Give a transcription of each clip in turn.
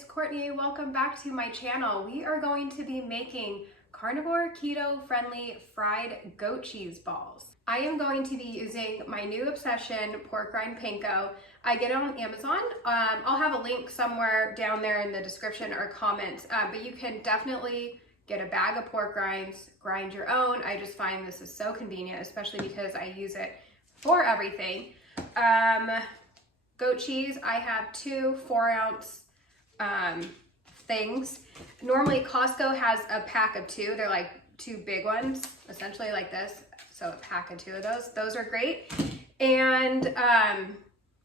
it's Courtney. Welcome back to my channel. We are going to be making carnivore keto friendly fried goat cheese balls. I am going to be using my new obsession, pork rind panko. I get it on Amazon. I'll have a link somewhere down there in the description or comments, but you can definitely get a bag of pork rinds, grind your own. I just find this is so convenient, especially because I use it for everything. Goat cheese, I have two 4-ounce things. Normally Costco has a pack of two. They're like two big ones, essentially like this. So a pack of two of those. Those are great. And an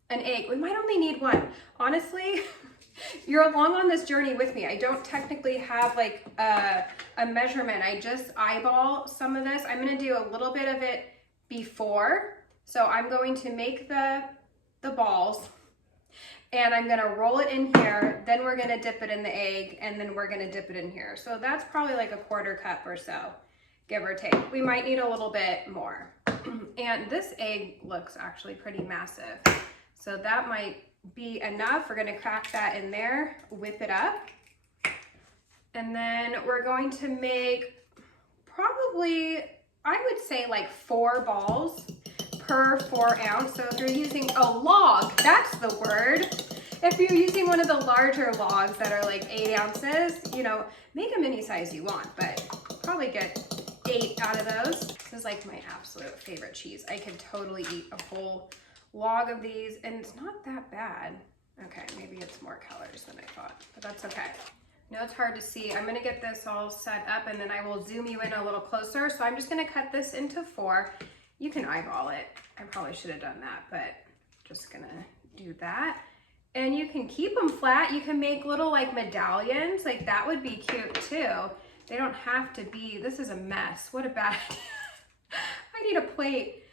egg. We might only need one. Honestly, you're along on this journey with me. I don't technically have like a measurement. I just eyeball some of this. I'm gonna do a little bit of it before. So I'm going to make the balls and I'm gonna roll it in here, then we're gonna dip it in the egg, and then we're gonna dip it in here. So that's probably like a 1/4 cup or so, give or take. We might need a little bit more. And this egg looks actually pretty massive. So that might be enough. We're gonna crack that in there, whip it up. And then we're going to make probably, I would say like 4 balls per 4 ounce. So if you're using a log, that's the word. If you're using one of the larger logs that are like 8 ounces, you know, make them any size you want, but probably get 8 out of those. This is like my absolute favorite cheese. I can totally eat a whole log of these and it's not that bad. Okay, maybe it's more calories than I thought, but that's okay. I know it's hard to see. I'm gonna get this all set up and then I will zoom you in a little closer. So I'm just gonna cut this into 4. You can eyeball it. I probably should have done that, but just gonna do that. And you can keep them flat. You can make little like medallions. Like that would be cute too. They don't have to be, this is a mess. What a bad idea. I need a plate.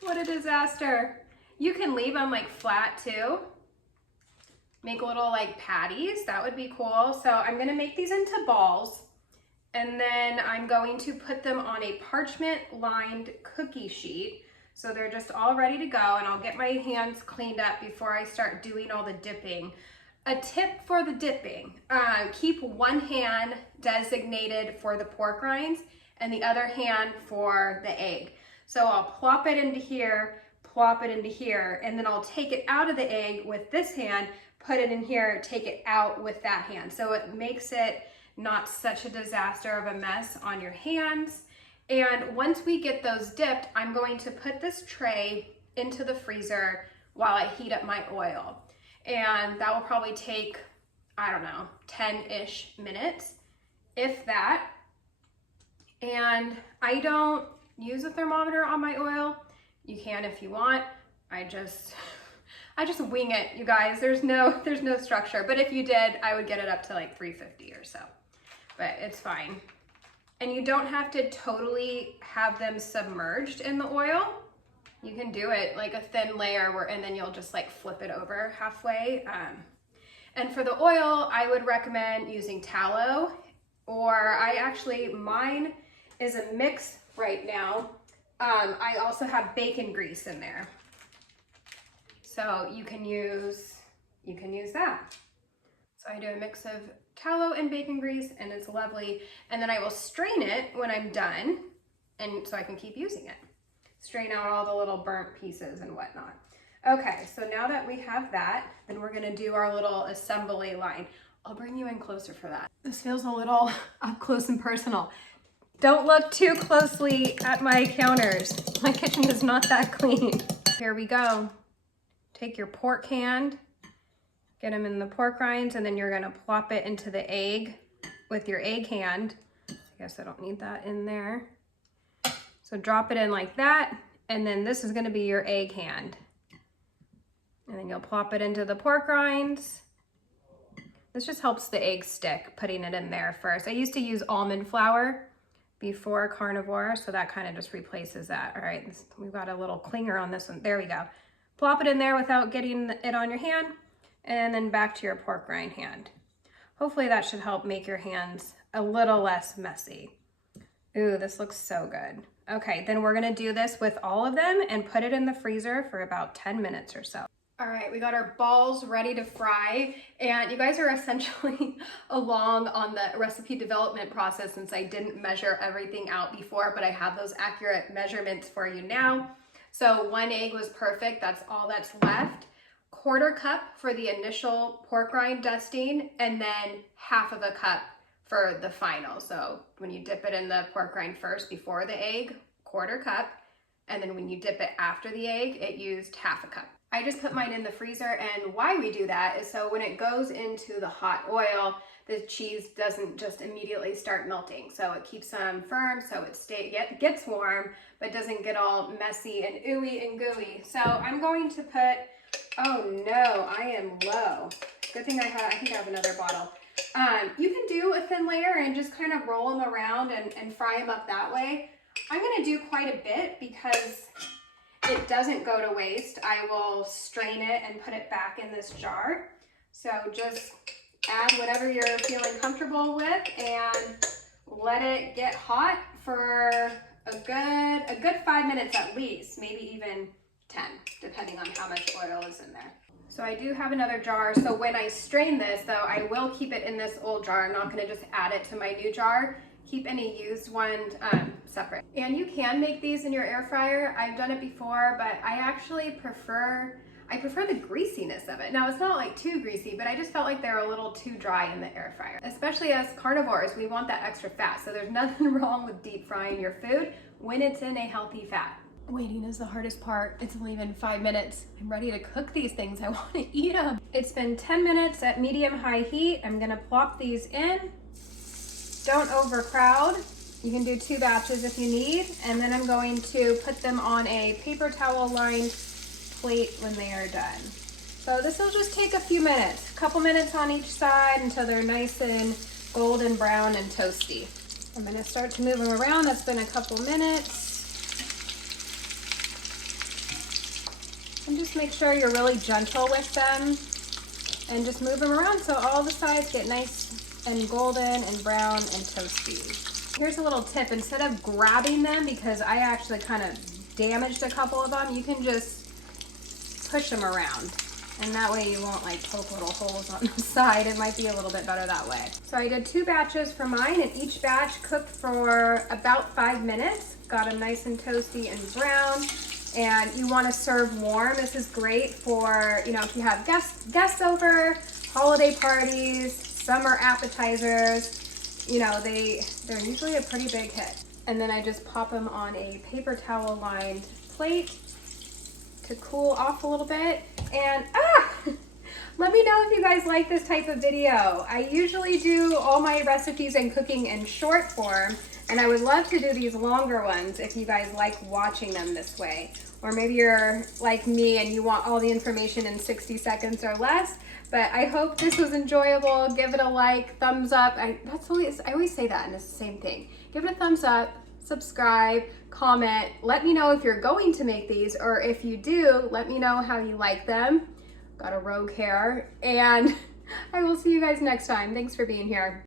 What a disaster. You can leave them like flat too. Make little like patties. That would be cool. So I'm gonna make these into balls. And then I'm going to put them on a parchment lined cookie sheet. So they're just all ready to go, and I'll get my hands cleaned up before I start doing all the dipping. A tip for the dipping, keep one hand designated for the pork rinds and the other hand for the egg. So I'll plop it into here, plop it into here, and then I'll take it out of the egg with this hand, put it in here, take it out with that hand. So it makes it not such a disaster of a mess on your hands. And once we get those dipped, I'm going to put this tray into the freezer while I heat up my oil. And that will probably take, I don't know, 10-ish minutes, if that. And I don't use a thermometer on my oil. You can if you want. I just wing it, you guys. There's no structure. But if you did, I would get it up to like 350 or so. But it's fine. And you don't have to totally have them submerged in the oil. You can do it like a thin layer and then you'll just like flip it over halfway. And for the oil, I would recommend using tallow, or mine is a mix right now. I also have bacon grease in there. So you can use that. So I do a mix of tallow and bacon grease and it's lovely. And then I will strain it when I'm done, and so I can keep using it. Strain out all the little burnt pieces and whatnot. Okay, so now that we have that, then we're gonna do our little assembly line. I'll bring you in closer for that. This feels a little up close and personal. Don't look too closely at my counters. My kitchen is not that clean. Here we go. Take your pork hand, get them in the pork rinds, and then you're gonna plop it into the egg with your egg hand. I guess I don't need that in there. So drop it in like that, and then this is gonna be your egg hand. And then you'll plop it into the pork rinds. This just helps the egg stick, putting it in there first. I used to use almond flour before Carnivore, so that kind of just replaces that. All right, we've got a little clinger on this one. There we go. Plop it in there without getting it on your hand, and then back to your pork rind hand. Hopefully that should help make your hands a little less messy. Ooh, this looks so good. Okay, then we're gonna do this with all of them and put it in the freezer for about 10 minutes or so. All right, we got our balls ready to fry, and you guys are essentially along on the recipe development process since I didn't measure everything out before, but I have those accurate measurements for you now. So 1 egg was perfect, that's all that's left. 1/4 cup for the initial pork rind dusting, and then 1/2 cup for the final. So when you dip it in the pork rind first before the egg, 1/4 cup, and then when you dip it after the egg, it used 1/2 cup. I just put mine in the freezer, and why we do that is so when it goes into the hot oil, the cheese doesn't just immediately start melting. So it keeps them firm, so it gets warm, but doesn't get all messy and ooey and gooey. So I'm going to put, oh no, I am low. Good thing I think I have another bottle. You can do a thin layer and just kind of roll them around and fry them up that way. I'm gonna do quite a bit because it doesn't go to waste. I will strain it and put it back in this jar. So just add whatever you're feeling comfortable with and let it get hot for a good 5 minutes at least, maybe even 10, depending on how much oil is in there. So I do have another jar. So when I strain this though, I will keep it in this old jar. I'm not gonna just add it to my new jar. Keep any used one separate. And you can make these in your air fryer. I've done it before, but I actually prefer the greasiness of it. Now it's not like too greasy, but I just felt like they're a little too dry in the air fryer. Especially as carnivores, we want that extra fat. So there's nothing wrong with deep frying your food when it's in a healthy fat. Waiting is the hardest part. It's only been 5 minutes. I'm ready to cook these things. I want to eat them. It's been 10 minutes at medium-high heat. I'm gonna plop these in. Don't overcrowd. You can do 2 batches if you need. And then I'm going to put them on a paper towel lined plate when they are done. So this will just take a few minutes, a couple minutes on each side until they're nice and golden brown and toasty. I'm gonna start to move them around. That's been a couple minutes. And just make sure you're really gentle with them and just move them around so all the sides get nice and golden and brown and toasty. Here's a little tip. Instead of grabbing them, because I actually kind of damaged a couple of them, you can just push them around. And that way you won't like poke little holes on the side. It might be a little bit better that way. So I did 2 batches for mine, and each batch cooked for about 5 minutes. Got them nice and toasty and brown. And you want to serve warm. This is great for, you know, if you have guests over, holiday parties, summer appetizers. You know, they're usually a pretty big hit. And then I just pop them on a paper towel lined plate to cool off a little bit. And let me know if you guys like this type of video. I usually do all my recipes and cooking in short form, and I would love to do these longer ones if you guys like watching them this way. Or maybe you're like me and you want all the information in 60 seconds or less. But I hope this was enjoyable. Give it a like, thumbs up. I always say that, and it's the same thing. Give it a thumbs up, subscribe, comment. Let me know if you're going to make these, or if you do, let me know how you like them. Got a rogue hair, and I will see you guys next time. Thanks for being here.